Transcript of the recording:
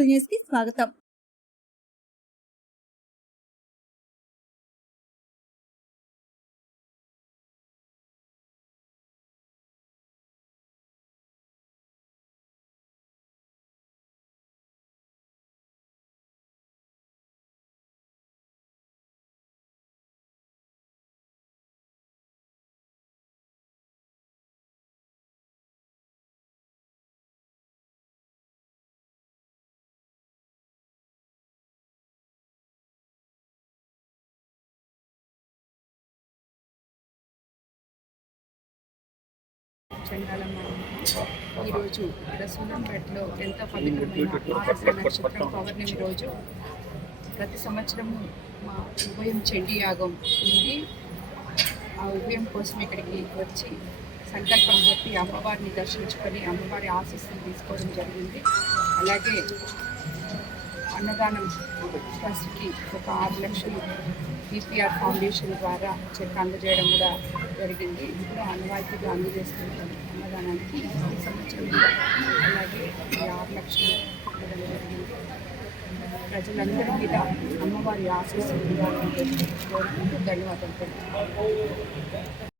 న్యూస్కి స్వాగతం. చండాలమ్మ ఈరోజు రసూలంపేటలో ఎంతో పవిత్రమైన ఆరాధన నక్షత్రం పౌర్ణమి రోజు ప్రతి సంవత్సరము మా ఉభయం చండీ యాగం ఉంది ఆ ఉభయం కోసం ఇక్కడికి వచ్చి సంకల్పం చెప్పి అమ్మవారిని దర్శించుకొని అమ్మవారి ఆశీస్సులు తీసుకోవడం జరిగింది. అలాగే అన్నదానం ట్రస్ట్కి ఒక ఆరు లక్షలు ఈపీఆర్ ఫౌండేషన్ ద్వారా చెక్ అందజేయడం కూడా జరిగింది. ఇప్పుడు ఆనవాయితీగా అందజేస్తున్నాం అన్నదానానికి ఈ సంవత్సరం అలాగే ఆరు లక్షలు ఇవ్వడం జరిగింది. ప్రజలందరి మీద అమ్మవారి ఆశీస్సులు కోరుకుంటూ ధన్యవాదాలు తెలుపుతున్నాను.